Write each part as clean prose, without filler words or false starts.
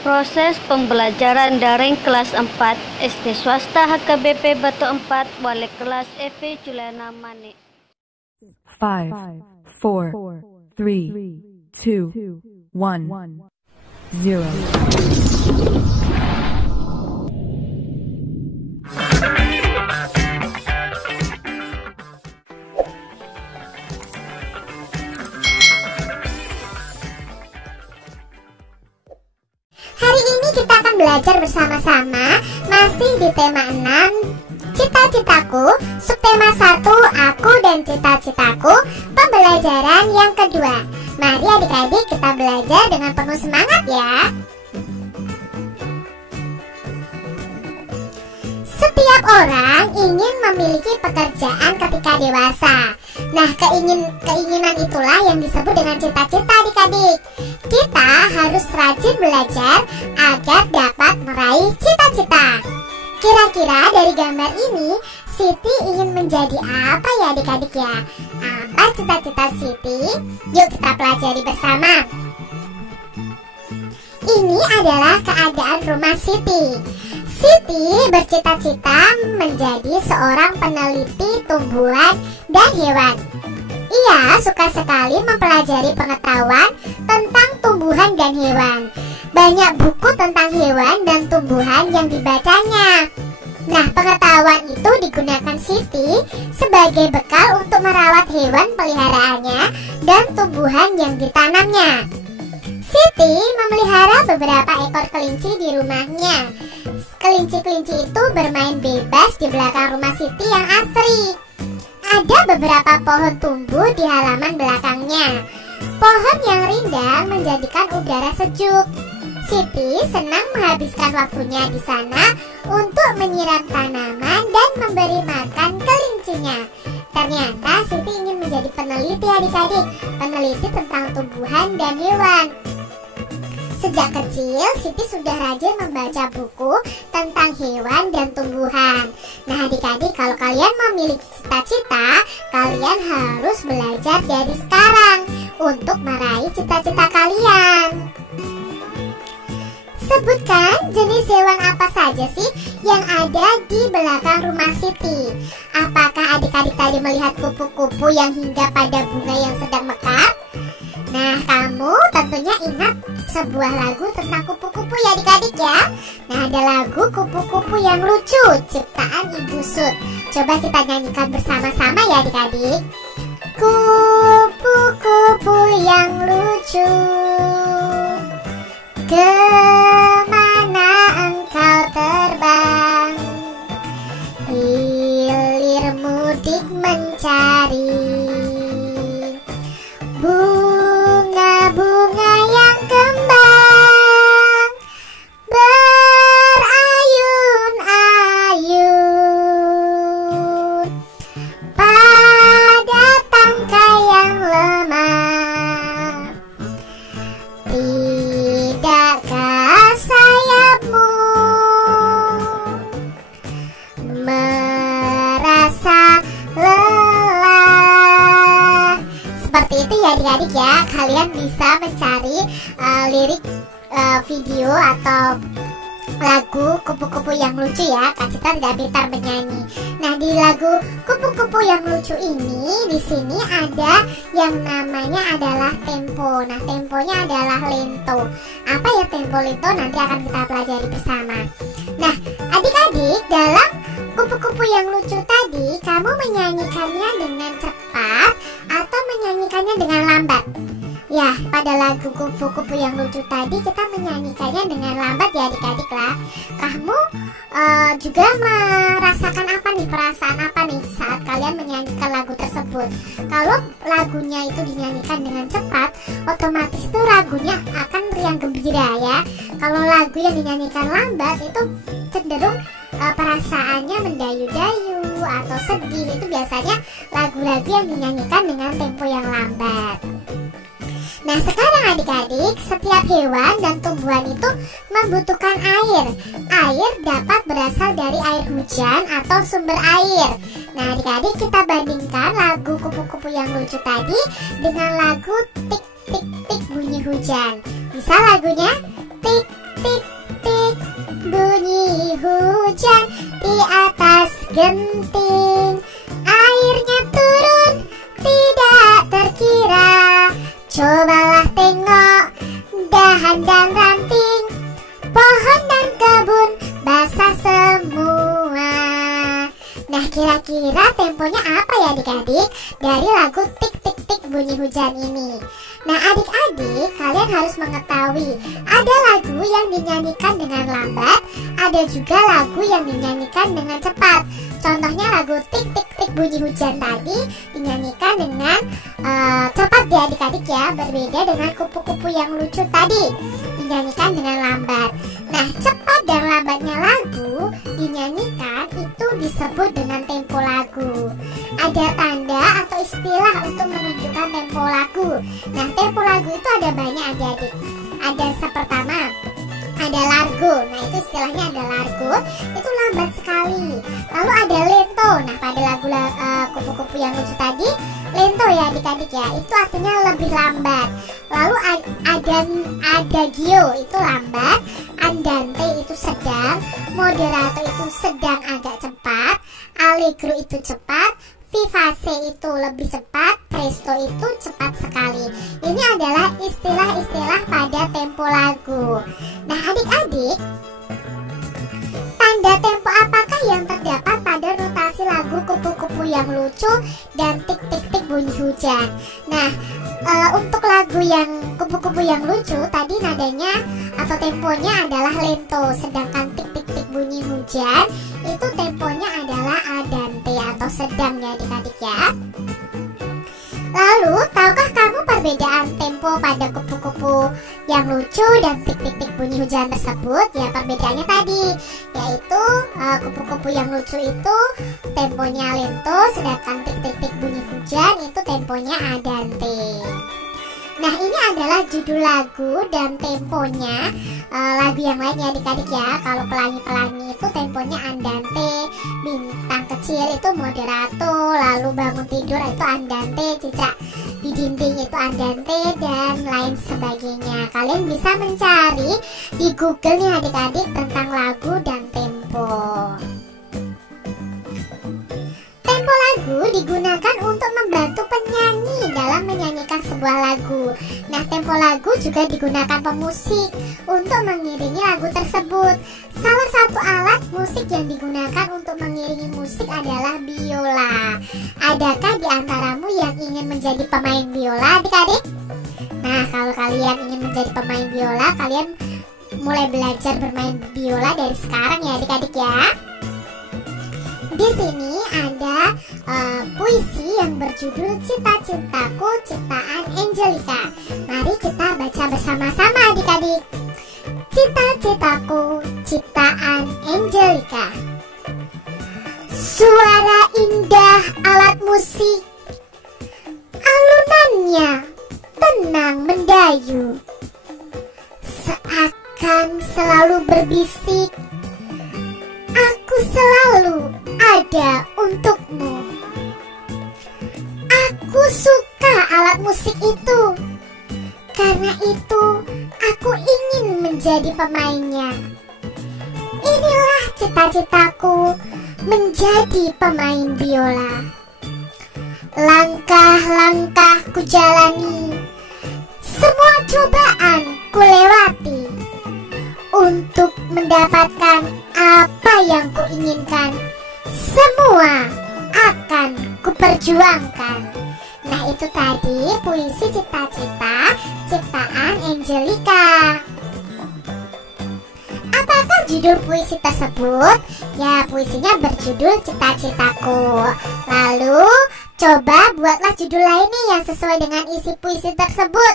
Proses pembelajaran daring kelas 4 SD swasta HKBP Batu 4 wali kelas EV Juliana Mane. 5, 4, 3, 2, 1, 0. Hari ini kita akan belajar bersama-sama masih di tema 6 Cita-citaku, subtema 1 Aku dan cita-citaku, pembelajaran yang kedua. Mari adik-adik kita belajar dengan penuh semangat ya. Setiap orang ingin memiliki pekerjaan ketika dewasa. Nah, keinginan itulah yang disebut dengan cita-cita adik-adik. Kita harus rajin belajar agar dapat meraih cita-cita. Kira-kira dari gambar ini, Siti ingin menjadi apa ya adik-adik ya? Apa cita-cita Siti? Yuk kita pelajari bersama. Ini adalah keadaan rumah Siti. Siti bercita-cita menjadi seorang peneliti tumbuhan dan hewan. Ia suka sekali mempelajari pengetahuan tentang tumbuhan dan hewan. Banyak buku tentang hewan dan tumbuhan yang dibacanya. Nah, pengetahuan itu digunakan Siti sebagai bekal untuk merawat hewan peliharaannya dan tumbuhan yang ditanamnya. Siti memelihara beberapa ekor kelinci di rumahnya. Kelinci-kelinci itu bermain bebas di belakang rumah Siti yang asri. Ada beberapa pohon tumbuh di halaman belakangnya. Pohon yang rindang menjadikan udara sejuk. Siti senang menghabiskan waktunya di sana untuk menyiram tanaman dan memberi makan kelincinya. Ternyata Siti ingin menjadi peneliti adik-adik, peneliti tentang tumbuhan dan hewan. Sejak kecil, Siti sudah rajin membaca buku tentang hewan dan tumbuhan. Nah adik-adik, kalau kalian memiliki cita-cita, kalian harus belajar dari sekarang untuk meraih cita-cita kalian. Sebutkan jenis hewan apa saja sih yang ada di belakang rumah Siti. Apakah adik-adik tadi melihat kupu-kupu yang hingga pada bunga yang sedang mekar? Nah, kamu tentunya ingat sebuah lagu tentang kupu-kupu ya adik-adik ya. Nah, ada lagu kupu-kupu yang lucu ciptaan Ibu Sud. Coba kita nyanyikan bersama-sama ya adik-adik. Kupu-kupu yang lucu, kemana engkau terbang? Hilir mudik mencari bunga-bunga yang kembang, berayun-ayun pada tangkai yang lemah. Tidakkah sayapmu merasa lelah? Seperti itu ya adik-adik ya. Kalian bisa mencari lirik video atau lagu kupu-kupu yang lucu ya. Kak Cita tidak pintar menyanyi. Nah, di lagu kupu-kupu yang lucu ini, di sini ada yang namanya adalah tempo. Nah, temponya adalah lento. Apa ya tempo lento? Nanti akan kita pelajari bersama. Nah, adik-adik, dalam kupu-kupu yang lucu tadi, kamu menyanyikannya dengan cepat atau menyanyikannya dengan lambat? Ya, pada lagu kupu-kupu yang lucu tadi kita menyanyikannya dengan lambat ya adik-adik lah. Kamu juga merasakan apa nih, perasaan apa nih saat kalian menyanyikan lagu tersebut? Kalau lagunya itu dinyanyikan dengan cepat, otomatis itu lagunya akan riang gembira ya. Kalau lagu yang dinyanyikan lambat itu cenderung perasaannya mendayu-dayu atau sedih. Itu biasanya lagu-lagu yang dinyanyikan dengan tempo yang lambat. Nah, sekarang adik-adik, setiap hewan dan tumbuhan itu membutuhkan air. Air dapat berasal dari air hujan atau sumber air. Nah, adik-adik, kita bandingkan lagu kupu-kupu yang lucu tadi dengan lagu tik tik tik bunyi hujan. Bisa lagunya tik tik Kira-kira temponya apa ya adik-adik dari lagu Tik Tik Tik Bunyi Hujan ini? Nah adik-adik, kalian harus mengetahui ada lagu yang dinyanyikan dengan lambat, ada juga lagu yang dinyanyikan dengan cepat. Contohnya lagu Tik Tik Tik Bunyi Hujan tadi dinyanyikan dengan cepat ya adik-adik ya, berbeda dengan Kupu-Kupu Yang Lucu tadi dinyanyikan dengan lambat. Nah cepat dan lambatnya lagu dinyanyikan itu disebut dengan tempo lagu. Ada tanda atau istilah untuk menunjukkan tempo lagu. Nah tempo lagu itu ada banyak adik-adik. Ada pertama ada largo. Nah itu istilahnya ada largo, itu lambat sekali. Lalu ada lento. Nah pada lagu Kupu-Kupu Yang Lucu tadi lento ya adik-adik ya, itu artinya lebih lambat. Lalu ada gio itu lambat, andante itu sedang, moderato itu sedang agak cepat, allegro itu cepat, vivace itu lebih cepat, presto itu cepat sekali. Ini adalah istilah-istilah pada tempo lagu. Nah adik-adik, tanda tempo apakah yang terdapat pada notasi lagu Kupu-Kupu Yang Lucu dan Tik Tik Tik Bunyi Hujan? Nah untuk lagu yang Kupu-Kupu Yang Lucu tadi nadanya atau temponya adalah lento, sedangkan Tik Tik Tik Bunyi Hujan itu temponya adalah andante atau sedang ya adik-adik ya. Lalu tahukah kamu perbedaan tempo pada Kupu-Kupu Yang Lucu dan Tik Tik Tik Bunyi Hujan tersebut? Ya perbedaannya tadi yaitu Kupu-Kupu Yang Lucu itu temponya lento, sedangkan Tik Tik Tik Bunyi Hujan itu temponya andante. Nah ini adalah judul lagu dan temponya lagu yang lainnya adik-adik ya. Kalau pelangi-pelangi itu temponya andante, bintang kecil itu moderato, lalu bangun tidur itu andante, cicak di dinding itu andante, dan lain sebagainya. Kalian bisa mencari di Google nih adik-adik tentang lagu dan tempo. Tempo lagu digunakan untuk membantu penyanyi dalam menyanyikan sebuah lagu. Nah, tempo lagu juga digunakan pemusik untuk mengiringi lagu tersebut. Salah satu alat musik yang digunakan untuk mengiringi musik adalah biola. Adakah di antaramu yang ingin menjadi pemain biola, adik-adik? Nah, kalau kalian ingin menjadi pemain biola, kalian mulai belajar bermain biola dari sekarang ya, adik-adik ya. Di sini ada puisi yang berjudul Cita-Citaku Ciptaan Angelica. Mari kita baca bersama-sama adik-adik. Cita-citaku ciptaan Angelica. Suara indah alat musik, alunannya tenang mendayu, seakan selalu berbisik, aku selalu ada untukmu. Aku suka alat musik itu. Karena itu aku ingin menjadi pemainnya. Inilah cita-citaku menjadi pemain biola. Langkah-langkah ku jalani, semua cobaan ku lewati untuk mendapatkan apa yang ku inginkan. Semua akan kuperjuangkan. Nah itu tadi puisi Cita-Cita ciptaan Angelica. Apakah judul puisi tersebut? Ya puisinya berjudul Cita-Citaku. Lalu coba buatlah judul lain nih yang sesuai dengan isi puisi tersebut.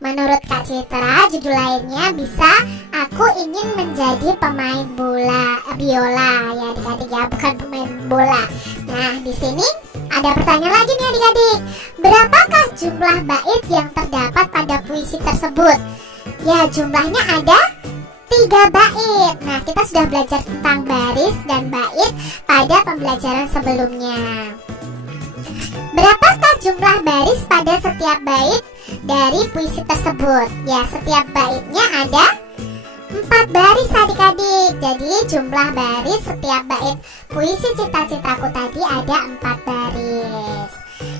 Menurut Kak Citra, judul lainnya bisa Aku Ingin Menjadi Pemain Biola ya adik-adik ya, bukan pemain bola. Nah di sini ada pertanyaan lagi nih adik-adik. Berapakah jumlah bait yang terdapat pada puisi tersebut? Ya jumlahnya ada 3 bait. Nah kita sudah belajar tentang baris dan bait pada pembelajaran sebelumnya. Berapakah jumlah baris pada setiap bait dari puisi tersebut? Ya setiap baitnya ada 4 baris adik-adik. Jadi jumlah baris setiap bait puisi Cita-Citaku tadi ada 4 baris.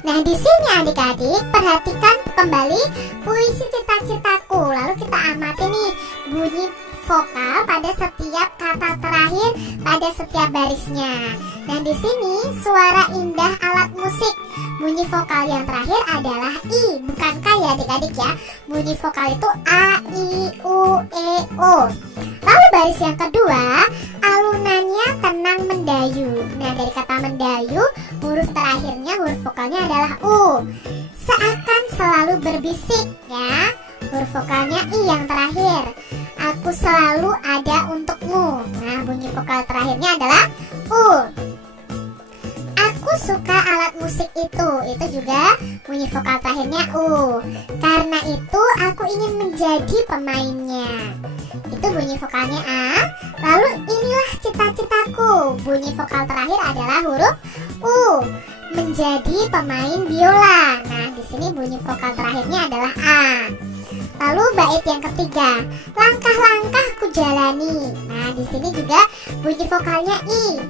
Nah di sini adik-adik perhatikan kembali puisi Cita-Citaku. Lalu kita amati nih bunyi vokal pada setiap kata terakhir pada setiap barisnya. Nah, di sini suara indah alat musik. Bunyi vokal yang terakhir adalah I, bukan K ya adik-adik ya. Bunyi vokal itu A, I, U, E, O. Lalu baris yang kedua, alunannya tenang mendayu. Nah, dari kata mendayu, huruf terakhirnya, huruf vokalnya adalah U. Seakan selalu berbisik ya. Huruf vokalnya I yang terakhir. Aku selalu ada untukmu. Nah, bunyi vokal terakhirnya adalah U. Aku suka alat musik itu juga bunyi vokal terakhirnya U. Karena itu aku ingin menjadi pemainnya. Itu bunyi vokalnya A. Lalu inilah cita-citaku. Bunyi vokal terakhir adalah huruf U. Menjadi pemain biola. Nah, di sini bunyi vokal terakhirnya adalah A. Lalu bait yang ketiga, langkah-langkah ku jalani. Nah, di sini juga bunyi vokalnya I.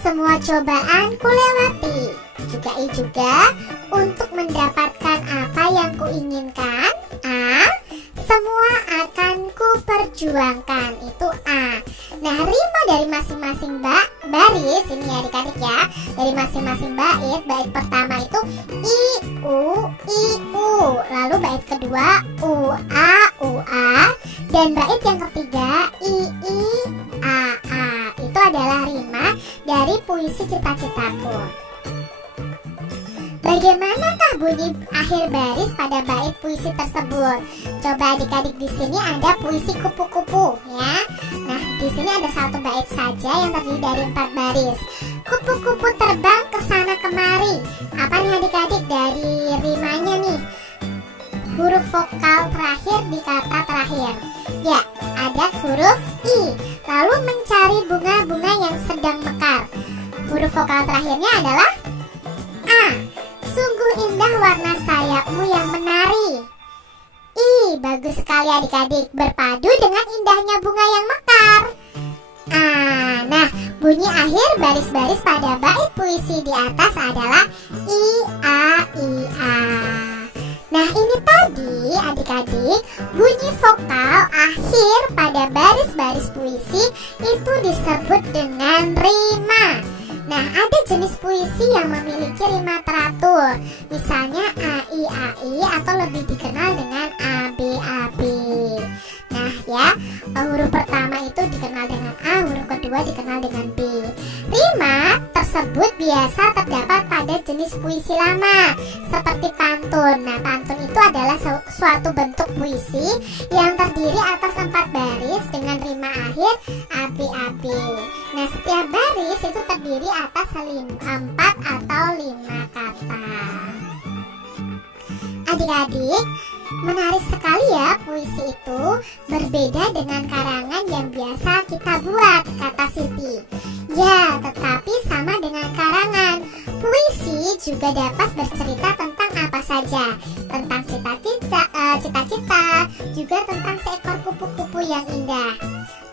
Semua cobaan ku lewati. Juga I juga. Untuk mendapatkan apa yang ku inginkan. A. Semua akan ku perjuangkan. Itu A. Nah, rima dari masing-masing baris ini ya adik-adik ya. Dari masing-masing bait pertama itu I, U. Lalu bait kedua U, A. Dan bait yang ketiga I, A. Itu adalah rima dari puisi Cita-Citaku. Bagaimanakah bunyi akhir baris pada bait puisi tersebut? Coba adik-adik, di sini ada puisi kupu-kupu ya. Nah, di sini ada satu bait saja yang terdiri dari 4 baris. Kupu-kupu terbang ke sana kemari. Apa nih adik-adik dari rimanya nih? Huruf vokal terakhir di kata terakhir. Ya, ada huruf I. Lalu mencari bunga-bunga yang sedang mekar. Huruf vokal terakhirnya adalah A. Sungguh indah warna sayapmu yang menari. I, bagus sekali adik-adik, berpadu dengan indahnya bunga yang mekar. Nah, bunyi akhir baris-baris pada bait puisi di atas adalah I, A. Nah, ini tadi adik-adik, bunyi vokal akhir pada baris-baris puisi itu disebut dengan rima. Nah, ada jenis puisi yang memiliki rima teratur. Misalnya AI atau lebih dikenal dengan AB. Nah ya, huruf pertama itu dikenal dengan A, huruf kedua dikenal dengan B. Rima tersebut biasa terdapat pada jenis puisi lama seperti pantun. Nah, pantun itu adalah suatu bentuk puisi yang terdiri atas 4 baris dengan rima akhir AB. Nah, setiap baris itu terdiri atas 4 atau 5 kata. Adik-adik, menarik sekali ya puisi itu, berbeda dengan karangan yang biasa kita buat, kata Siti. Ya, tetapi sama dengan karangan, puisi juga dapat bercerita tentang apa saja, tentang cita-cita, juga tentang seekor kupu-kupu yang indah.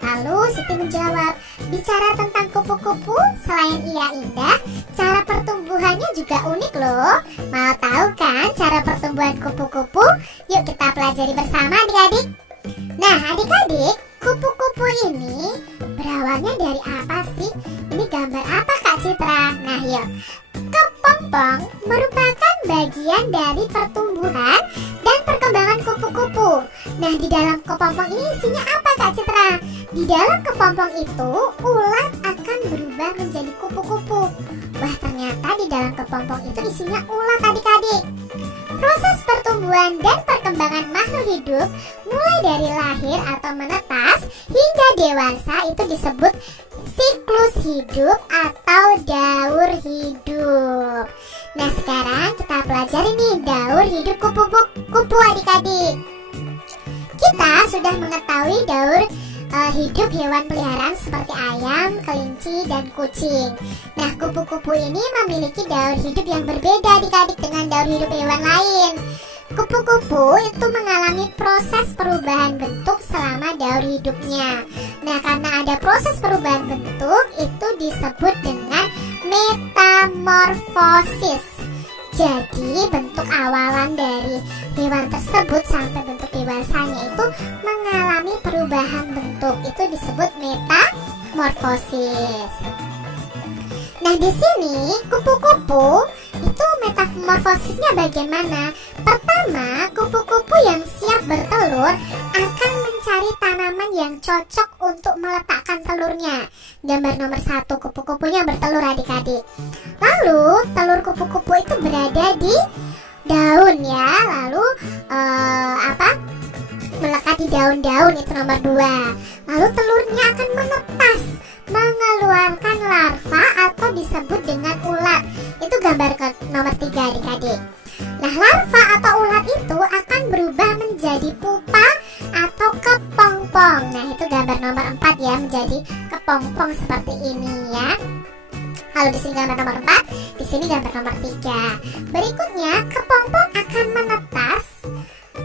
Lalu Siti menjawab, bicara tentang kupu-kupu, selain ia indah, cara pertumbuhannya juga unik loh. Mau tahu kan cara pertumbuhan kupu-kupu? Yuk kita pelajari bersama adik-adik. Nah adik-adik, kupu-kupu ini berawalnya dari apa sih? Ini gambar apa Kak Citra? Nah yuk, kepompong merupakan bagian dari pertumbuhan dan perkembangan kupu-kupu. Nah, di dalam kepompong ini isinya apa Kak Citra? Di dalam kepompong itu ulat akan berubah menjadi kupu-kupu. Wah, ternyata di dalam kepompong itu isinya ulat adik-adik. Proses pertumbuhan dan perkembangan makhluk hidup mulai dari lahir atau menetas hingga dewasa itu disebut siklus hidup atau daur hidup. Nah, sekarang kita pelajari nih daur hidup kupu-kupu adik-adik. Kita sudah mengetahui daur hidup hewan peliharaan seperti ayam, kelinci, dan kucing. Nah, kupu-kupu ini memiliki daur hidup yang berbeda adik-adik dengan daur hidup hewan lain. Kupu-kupu itu mengalami proses perubahan bentuk selama daur hidupnya. Nah, karena ada proses perubahan bentuk, itu disebut dengan metamorfosis. Jadi bentuk awalan dari hewan tersebut sampai bentuk dewasanya itu mengalami perubahan bentuk. Itu disebut metamorfosis. Nah, di sini kupu-kupu itu metamorfosisnya bagaimana? Pertama, kupu-kupu yang siap bertelur akan mencari tanaman yang cocok untuk meletakkan telurnya. Gambar nomor 1, kupu-kupunya bertelur adik-adik. Lalu telur kupu-kupu itu berada di daun ya. Lalu melekat di daun-daun, itu nomor 2. Lalu telurnya akan menetas, mengeluarkan larva atau disebut dengan ulat. Itu gambar nomor 3 adik-adik. Nah, larva atau ulat itu akan berubah menjadi pupa atau kepompong. Nah, itu gambar nomor 4 ya, menjadi kepompong seperti ini ya. Kalau di sini gambar nomor 4, di sini gambar nomor 3. Berikutnya, kepompong akan menetas.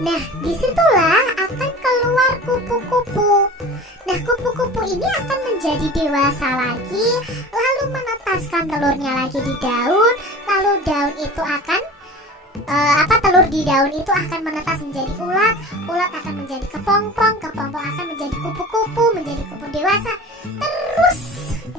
Nah, disitulah akan keluar kupu-kupu. Nah, kupu-kupu ini akan menjadi dewasa lagi, lalu menetaskan telurnya lagi di daun. Lalu daun itu akan telur di daun itu akan menetas menjadi ulat. Ulat akan menjadi kepompong. Kepompong akan menjadi kupu-kupu, menjadi kupu dewasa. Terus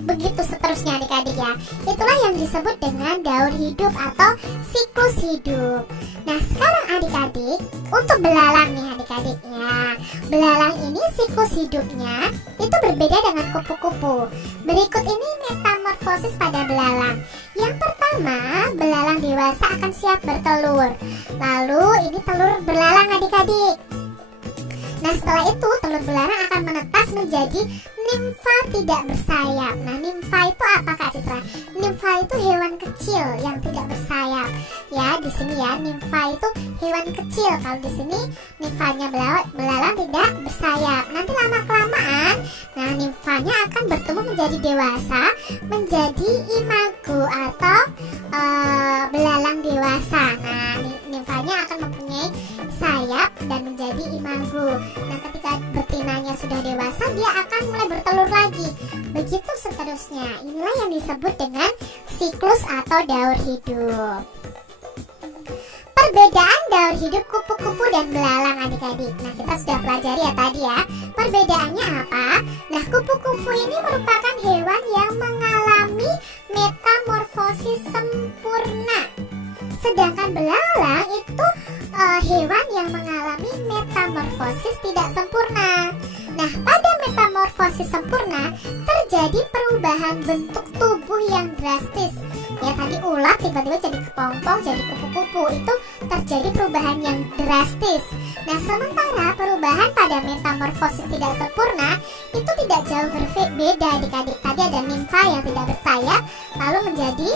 begitu seterusnya adik-adik ya. Itulah yang disebut dengan daur hidup atau siklus hidup. Nah, sekarang adik-adik, untuk belalang nih adik-adiknya. Belalang ini siklus hidupnya itu berbeda dengan kupu-kupu. Berikut ini metamorfosis pada belalang. Yang pertama, belalang dewasa akan siap bertelur. Lalu ini telur belalang adik-adik. Nah, setelah itu telur belalang akan menetas menjadi nimfa tidak bersayap. Nah, nimfa itu apa Kak Citra? Nimfa itu hewan kecil yang tidak bersayap. Ya, di sini ya, nimfa itu hewan kecil. Kalau di sini nimfanya belalang tidak bersayap. Nanti lama-kelamaan, nah nimfanya akan bertumbuh menjadi dewasa, menjadi imago atau belalang dewasa. Nah, nimfanya akan mempunyai sayap dan menjadi imago. Nah, ketika betinanya sudah dewasa, dia akan mulai bertelur lagi. Begitu seterusnya. Inilah yang disebut dengan siklus atau daur hidup. Perbedaan daur hidup kupu-kupu dan belalang adik-adik. Nah, kita sudah pelajari ya tadi ya. Perbedaannya apa? Nah, kupu-kupu ini merupakan hewan yang mengalami metamorfosis sempurna. Sedangkan belalang itu hewan yang mengalami metamorfosis tidak sempurna. Nah, pada metamorfosis sempurna terjadi perubahan bentuk tubuh yang drastis. Ya, tadi ulat tiba-tiba jadi kepompong, jadi kupu-kupu. Itu terjadi perubahan yang drastis. Nah, sementara perubahan pada metamorfosis tidak sempurna itu tidak jauh berbeda adik-adik. Tadi ada nimfa yang tidak bersayap, lalu menjadi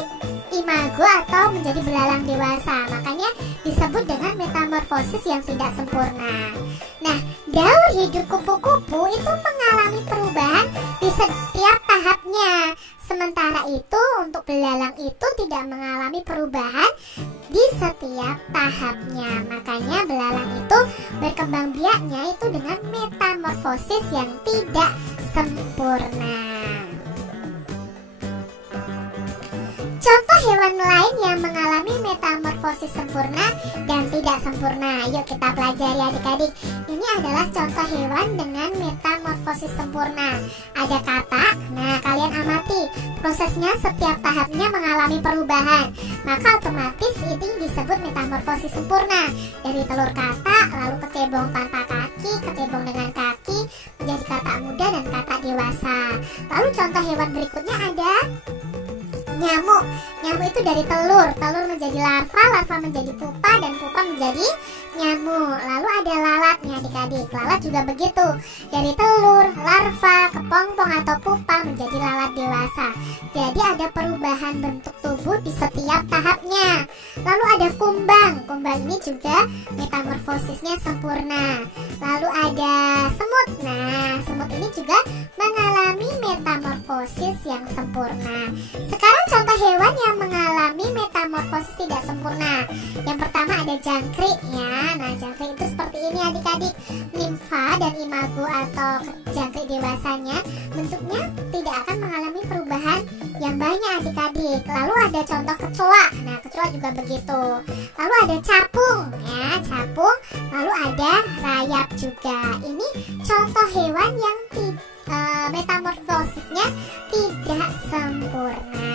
imago atau menjadi belalang dewasa. Makanya disebut dengan metamorfosis yang tidak sempurna. Nah, daur hidup kupu-kupu itu mengalami perubahan di setiap tahapnya. Sementara itu untuk belalang itu tidak mengalami perubahan di setiap tahapnya. Makanya belalang itu berkembang biaknya itu dengan metamorfosis yang tidak sempurna. Contoh hewan lain yang mengalami metamorfosis sempurna dan tidak sempurna. Yuk kita pelajari adik-adik. Ini adalah contoh hewan dengan metamorfosis sempurna. Ada katak. Nah, kalian amati prosesnya, setiap tahapnya mengalami perubahan. Maka otomatis ini disebut metamorfosis sempurna. Dari telur katak, lalu kecebong tanpa kaki, kecebong dengan kaki, menjadi katak muda dan katak dewasa. Lalu contoh hewan berikutnya ada nyamuk. Nyamuk itu dari telur menjadi larva, larva menjadi pupa, dan pupa menjadi nyamuk. Lalu ada lalat nih adik-adik. Lalat juga begitu. Dari telur, larva, kepompong atau pupa menjadi lalat dewasa. Jadi ada perubahan bentuk tubuh di setiap tahapnya. Lalu ada kumbang. Kumbang ini juga metamorfosisnya sempurna. Lalu ada semut. Nah, semut ini juga mengalami metamorfosis yang sempurna. Sekarang contoh hewan yang mengalami metamorfosis tidak sempurna. Yang pertama ada jangkrik ya. Nah, jangkrik itu seperti ini adik-adik, limfa dan imago atau jangkrik dewasanya bentuknya tidak akan mengalami perubahan yang banyak adik-adik. Lalu ada contoh kecoa. Nah, kecoa juga begitu. Lalu ada capung ya, capung. Lalu ada rayap juga. Ini contoh hewan yang metamorfosisnya tidak sempurna.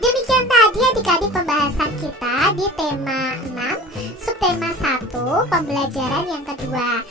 Demikian tadi adik-adik pembahasan kita di tema 6, subtema 1, pembelajaran yang kedua.